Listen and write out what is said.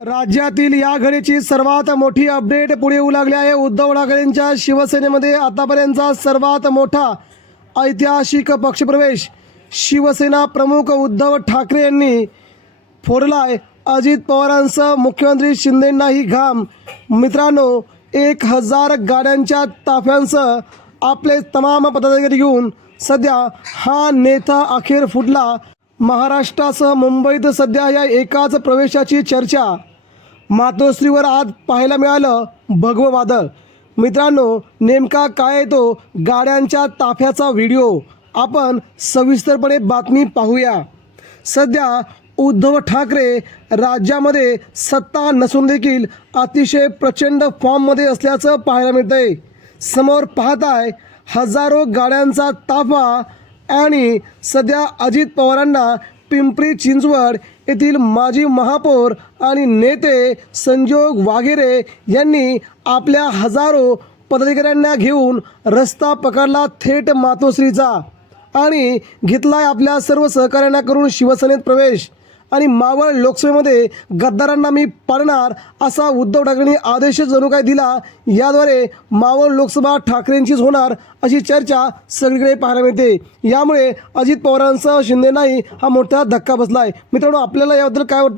राज्यातील या घडीची सर्वात मोठी अपडेट पुढे येऊ लागली आहे. उद्धव ठाकरेंच्या शिवसेनेमध्ये आतापर्यंतचा सर्वात मोठा ऐतिहासिक पक्षप्रवेश शिवसेना प्रमुख उद्धव ठाकरे यांनी फोडलाय. अजित पवारांसह मुख्यमंत्री शिंदेंनाही घाम. मित्रांनो एक हजार गाड्यांच्या ताफ्यांसह आपले तमाम पदाधिकारी घेऊन सध्या हा नेता अखेर फुटला. महाराष्ट्रासह मुंबईत सध्या या एकाच प्रवेशाची चर्चा मातोश्रीवर आज पाहायला मिळालं भगवं वादळ. मित्रांनो नेमका काय येतो गाड्यांच्या ताफ्याचा व्हिडिओ? आपण सविस्तरपणे बातमी पाहूया. सध्या उद्धव ठाकरे राज्यामध्ये सत्ता नसून देखील अतिशय प्रचंड फॉर्ममध्ये असल्याचं पाहायला मिळतंय. समोर पाहताय हजारो गाड्यांचा ताफा आणि सध्या अजित पवारांना पिंपरी चिंचवड येथील माजी महापौर आणि नेते संजोग वाघेरे यांनी आपल्या हजारो पदाधिकाऱ्यांना घेऊन रस्ता पकडला थेट मातोश्रीचा. आणि घेतलाय आपल्या सर्व सहकाऱ्यांना करून शिवसेनेत प्रवेश. आणि मावळ लोकसभेमध्ये गद्दारांना मी पाडणार असा उद्धव ठाकरेंनी आदेश जणू काय दिला याद्वारे मावळ लोकसभा ठाकरेंचीच होणार अशी चर्चा सगळीकडे पाहायला मिळते. यामुळे अजित पवारांसह शिंदेनाही हा मोठा धक्का बसलाय. मित्रांनो आपल्याला याबद्दल काय वाटतं?